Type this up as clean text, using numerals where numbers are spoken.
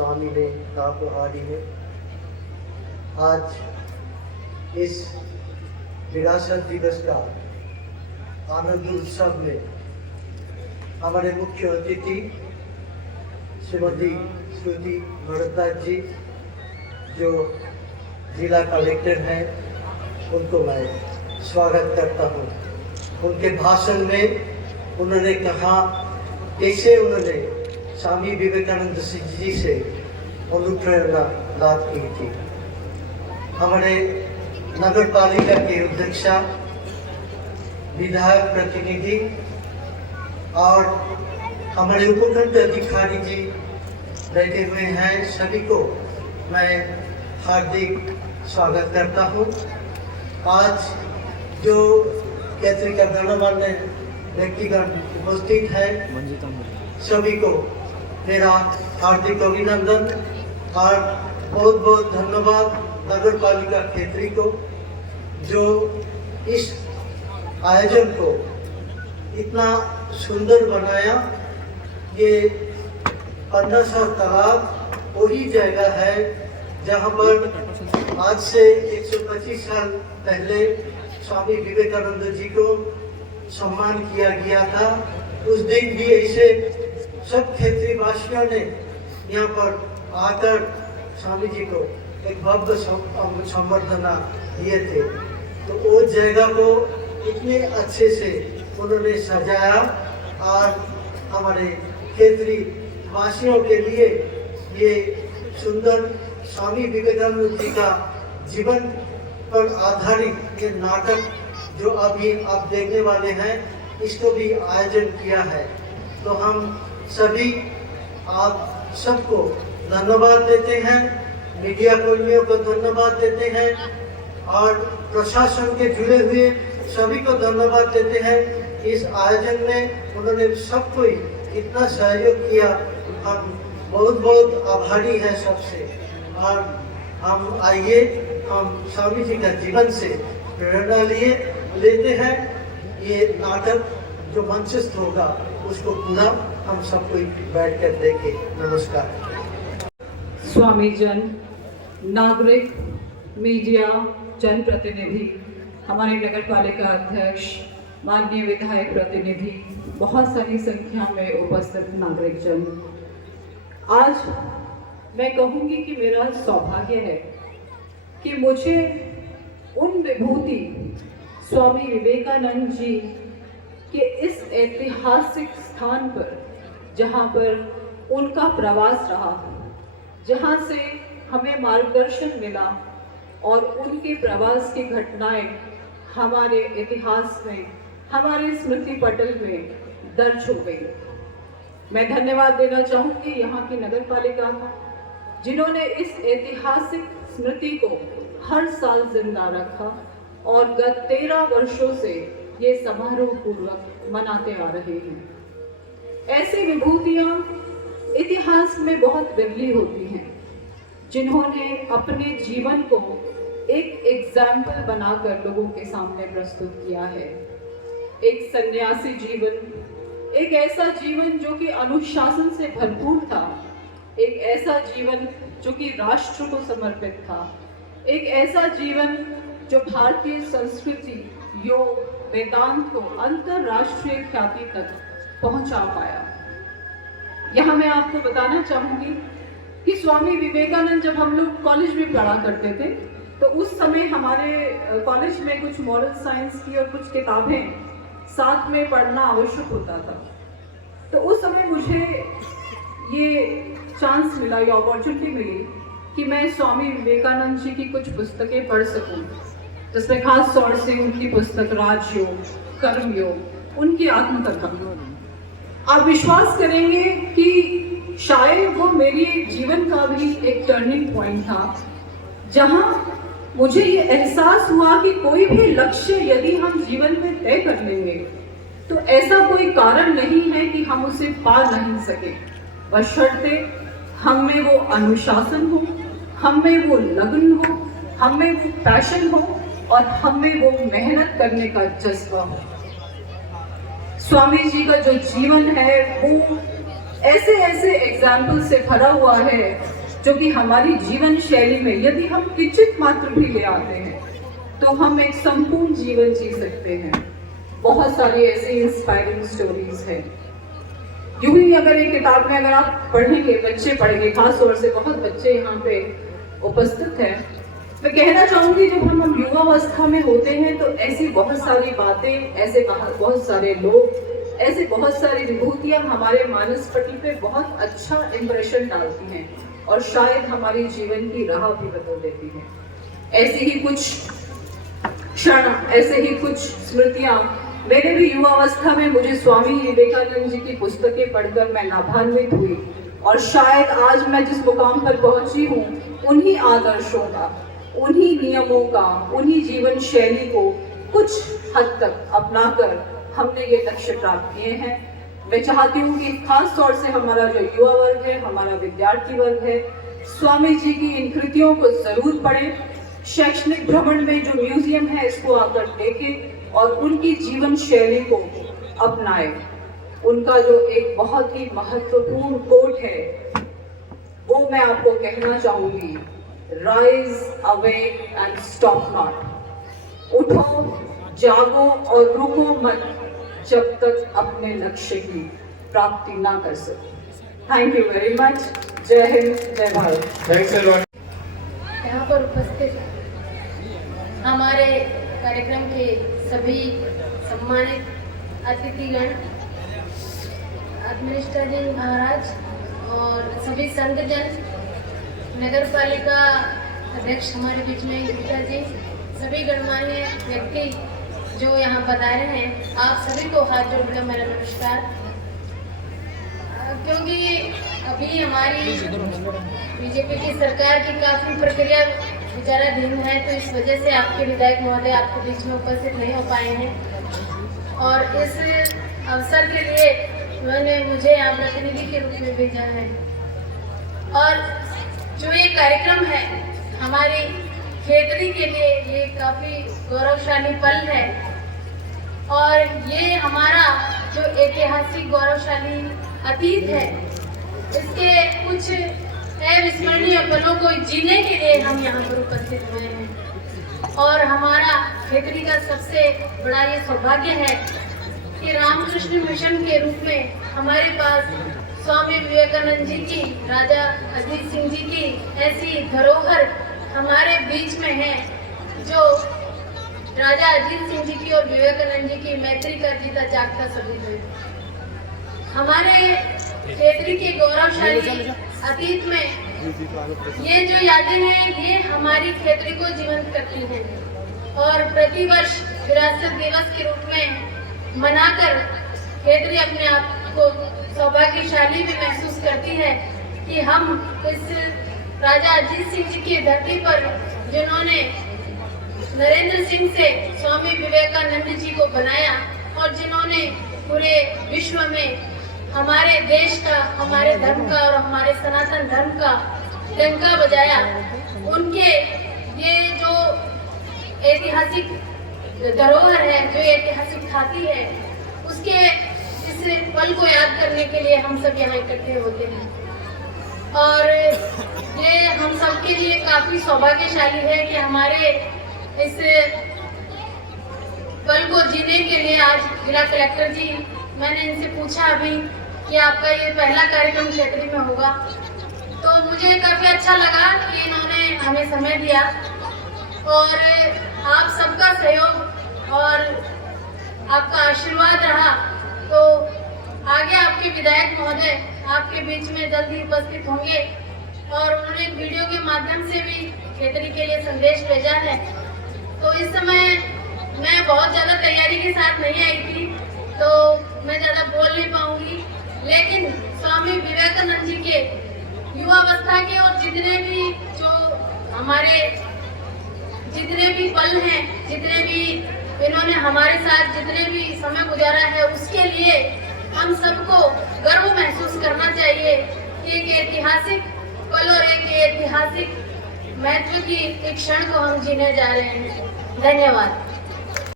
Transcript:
स्वामी ने तापहारी में आज इस विरासत दिवस का आनंद उत्सव में हमारे मुख्य अतिथि श्रीमती श्रुति भरद्वाज जी जो जिला कलेक्टर हैं, उनको मैं स्वागत करता हूँ। उनके भाषण में उन्होंने कहा कैसे उन्होंने स्वामी विवेकानंद जी से अनुप्रेरणा लाभ की थी। हमारे नगर पालिका के अध्यक्षा, विधायक प्रतिनिधि और हमारे उपखंड अधिकारी जी बैठे हुए हैं, सभी को मैं हार्दिक स्वागत करता हूँ। आज जो कैथलिक गणमान्य व्यक्तिगण उपस्थित है, सभी को मेरा हार्दिक अभिनंदन और बहुत बहुत धन्यवाद नगर पालिका क्षेत्री को जो इस आयोजन को इतना सुंदर बनाया। ये 1500 तालाब वही जगह है जहाँ पर आज से 125 साल पहले स्वामी विवेकानंद जी को सम्मान किया गया था। उस दिन भी ऐसे सब क्षेत्रीय वासियों ने यहाँ पर आकर स्वामी जी को एक भव्य संवर्धना दिए थे। तो वो जगह को इतने अच्छे से उन्होंने सजाया और हमारे क्षेत्रीय वासियों के लिए ये सुंदर स्वामी विवेकानंद जी का जीवन पर आधारित ये नाटक जो अभी आप देखने वाले हैं, इसको भी आयोजन किया है। तो हम सभी आप सबको धन्यवाद देते हैं, मीडिया कर्मियों को धन्यवाद देते हैं और प्रशासन के जुड़े हुए सभी को धन्यवाद देते हैं। इस आयोजन में उन्होंने सबको इतना सहयोग किया, हम बहुत बहुत आभारी हैं सबसे। और हम आइए, हम स्वामी जी का जीवन से प्रेरणा लेते हैं। ये नाटक जो मंचस्थ होगा उसको पूरा हम सबको बैठकर देखें। नमस्कार। स्वामी जन, नागरिक, मीडिया, जनप्रतिनिधि, हमारे नगर पालिका अध्यक्ष, माननीय विधायक प्रतिनिधि, बहुत सारी संख्या में उपस्थित नागरिक जन, आज मैं कहूँगी कि मेरा सौभाग्य है कि मुझे उन विभूति स्वामी विवेकानंद जी के इस ऐतिहासिक स्थान पर, जहाँ पर उनका प्रवास रहा, जहाँ से हमें मार्गदर्शन मिला और उनके प्रवास की घटनाएं हमारे इतिहास में, हमारे स्मृति पटल में दर्ज हो गई। मैं धन्यवाद देना चाहूँगी यहाँ की नगर पालिका का, जिन्होंने इस ऐतिहासिक स्मृति को हर साल जिंदा रखा और गत 13 वर्षों से ये समारोह पूर्वक मनाते आ रहे हैं। ऐसी विभूतियाँ इतिहास में बहुत विरली होती हैं, जिन्होंने अपने जीवन को एक एग्जाम्पल बनाकर लोगों के सामने प्रस्तुत किया है। एक सन्यासी जीवन, एक ऐसा जीवन जो कि अनुशासन से भरपूर था, एक ऐसा जीवन जो कि राष्ट्र को समर्पित था, एक ऐसा जीवन जो भारतीय संस्कृति, योग, वेदांत को अंतरराष्ट्रीय ख्याति तक पहुंचा पाया। यहाँ मैं आपको बताना चाहूँगी कि स्वामी विवेकानंद, जब हम लोग कॉलेज में पढ़ा करते थे, तो उस समय हमारे कॉलेज में कुछ मॉरल साइंस की और कुछ किताबें साथ में पढ़ना आवश्यक होता था। तो उस समय मुझे ये चांस मिला, ये अपॉर्चुनिटी मिली कि मैं स्वामी विवेकानंद जी की कुछ पुस्तकें पढ़ सकूं, जिसमें खास तौर से उनकी पुस्तक राजयोग, कर्मयोग, उनकी आत्मकथा। आप विश्वास करेंगे कि शायद वो मेरे जीवन का भी एक टर्निंग पॉइंट था, जहां मुझे ये एहसास हुआ कि कोई भी लक्ष्य यदि हम जीवन में तय कर लेंगे तो ऐसा कोई कारण नहीं है कि हम उसे पा नहीं सके, बशर्ते हम में वो अनुशासन हो, हम में वो लगन हो, हम में वो पैशन हो और हम में वो मेहनत करने का जज्बा हो। स्वामी जी का जो जीवन है वो ऐसे ऐसे एग्जाम्पल से भरा हुआ है जो कि हमारी जीवन शैली में यदि हम किंचित मात्र भी ले आते हैं तो हम एक संपूर्ण जीवन जी सकते हैं। बहुत सारी ऐसी इंस्पायरिंग स्टोरीज हैं। यूं ही अगर एक किताब में अगर आप पढ़ेंगे, बच्चे पढ़ेंगे, खास तौर से बहुत बच्चे यहाँ पे उपस्थित हैं, मैं कहना चाहूंगी जब हम युवावस्था में होते हैं तो ऐसी बहुत सारी बातें, ऐसे बहुत सारे लोग, ऐसे बहुत सारी विभूतियां हमारे मानस पटल पे बहुत अच्छा इंप्रेशन डालती हैं और शायद हमारी जीवन की राह भी बदल देती हैं। ऐसी ही कुछ क्षण, ऐसे ही कुछ स्मृतियां मेरे भी युवावस्था में, मुझे स्वामी विवेकानंद जी की पुस्तकें पढ़कर मैं लाभान्वित हुई और शायद आज मैं जिस मुकाम पर पहुंची हूँ उन्हीं आदर्शों का, उन्हीं नियमों का, उन्हीं जीवन शैली को कुछ हद तक अपनाकर हमने ये लक्ष्य प्राप्त किए हैं। मैं चाहती हूँ कि खास तौर से हमारा जो युवा वर्ग है, हमारा विद्यार्थी वर्ग है, स्वामी जी की इन कृतियों को जरूर पढ़ें। शैक्षणिक भ्रमण में जो म्यूजियम है इसको आकर देखें और उनकी जीवन शैली को अपनाएं। उनका जो एक बहुत ही महत्वपूर्ण कोट है वो मैं आपको कहना चाहूंगी, rise awake and stop not. उठो, जागो और रुको मत जब तक अपने लक्ष्य की प्राप्ति ना कर सको। Thank you very much. जय हिंद, जय भारत। यहाँ पर उपस्थित हमारे कार्यक्रम के सभी सम्मानित अतिथिगण, एडमिनिस्ट्रेटर महाराज और सभी संतजन, नगर पालिका अध्यक्ष हमारे बीच में गीता जी, सभी गणमान्य व्यक्ति जो यहाँ पधारे हैं, आप सभी को हाथ जोड़कर मेरा नमस्कार। क्योंकि अभी हमारी बीजेपी की सरकार की काफ़ी प्रक्रिया विचाराधीन है तो इस वजह से आपके विधायक महोदय आपके बीच में उपस्थित नहीं हो पाए हैं और इस अवसर के लिए उन्होंने मुझे यहाँ प्रतिनिधि के रूप में भेजा है। और जो ये कार्यक्रम है हमारी खेतरी के लिए ये काफ़ी गौरवशाली पल है और ये हमारा जो ऐतिहासिक गौरवशाली अतीत है इसके कुछ अविस्मरणीय पलों को जीने के लिए हम यहाँ पर उपस्थित हुए हैं। और हमारा खेतरी का सबसे बड़ा ये सौभाग्य है कि रामकृष्ण मिशन के रूप में हमारे पास स्वामी विवेकानंद जी की, राजा अजीत सिंह जी की ऐसी धरोहर हमारे बीच में है जो राजा अजीत सिंह जी की और विवेकानंद जी की मैत्री का जीता जागता सबूत है। हमारे खेतरी के गौरवशाली अतीत में ये जो यादें हैं ये हमारी खेतरी को जीवंत करती हैं और प्रतिवर्ष विरासत दिवस के रूप में मनाकर खेतरी अपने आप को सौभाग्यशाली भी महसूस करती है कि हम इस राजा अजीत सिंह जी की धरती पर जिन्होंने नरेंद्र सिंह से स्वामी विवेकानंद जी को बनाया और जिन्होंने पूरे विश्व में हमारे देश का, हमारे धर्म का और हमारे सनातन धर्म का डंका बजाया, उनके ये जो ऐतिहासिक धरोहर है, जो ऐतिहासिक खाती है, उसके इस पल को याद करने के लिए हम सब यहाँ इकट्ठे होते हैं। और ये हम सब के लिए काफी सौभाग्यशाली है कि हमारे इस पल को जीने के लिए आज जिला कलेक्टर जी, मैंने इनसे पूछा अभी कि आपका ये पहला कार्यक्रम खेतरी में होगा, तो मुझे काफ़ी अच्छा लगा कि इन्होंने हमें समय दिया और आप सबका सहयोग और आपका आशीर्वाद रहा तो आगे आपके विधायक महोदय आपके बीच में जल्दी उपस्थित होंगे और उन्होंने वीडियो के माध्यम से भी खेतरी के लिए संदेश भेजा है। तो इस समय मैं बहुत ज़्यादा तैयारी के साथ नहीं आई थी तो मैं ज़्यादा बोल नहीं पाऊंगी, लेकिन स्वामी विवेकानंद जी के युवावस्था के और जितने भी जो हमारे जितने भी पल हैं, जितने भी इन्होंने हमारे साथ जितने भी समय गुजारा है, उसके लिए हम सबको गर्व महसूस करना चाहिए कि एक ऐतिहासिक पल और एक ऐतिहासिक महत्व की एक क्षण को हम जीने जा रहे हैं। धन्यवाद।